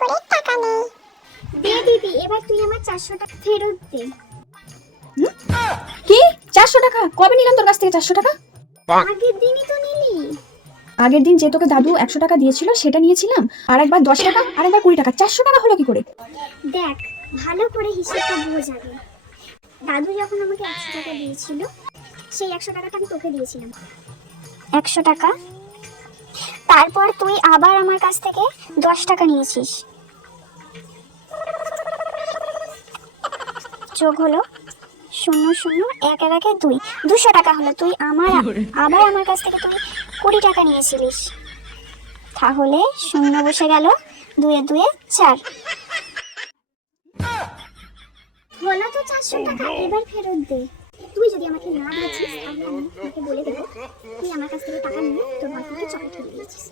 করে টাকা নেই। দে দিদি, এবার তুই আমার 400 টাকা ফেরত দে। কি 400 টাকা? কবে নিলাম তোর কাছ থেকে 400 টাকা? আগের দিনই তো নিলি। আগের দিন যে তোকে দাদু 100 টাকা দিয়েছিল সেটা নিয়েছিলাম, আর একবার 10 টাকা, আর একবার 20 টাকা, 400 টাকা হলো কি করে? দেখ, ভালো করে হিসেবটা বোঝ আগে। দাদু যখন আমাকে 100 টাকা দিয়েছিল, সেই 100 টাকাটা আমি তোকে দিয়েছিলাম 100 টাকা। তারপর তুই আবার আমার কাছ থেকে 10 টাকা নিয়েছিস, যোগ হলো 0 0 1 1 1 2, 200 টাকা হলো। তুই আবার আমার কাছ থেকে তুই 20 টাকা নিয়েছিলিস, তাহলে 0 বসে গেল, 2 এ 2 এ 4 হলো তো 400 টাকা। এবার ফেরত দে। তুই যদি আমাকে না দিয়েছিস তাহলে আমি তোকে বলে দেবো তুই আমার কাছ থেকে টাকা নিয়ে তোর বয়ফ্রেন্ডকে চকলেট কিনে দিয়েছিস।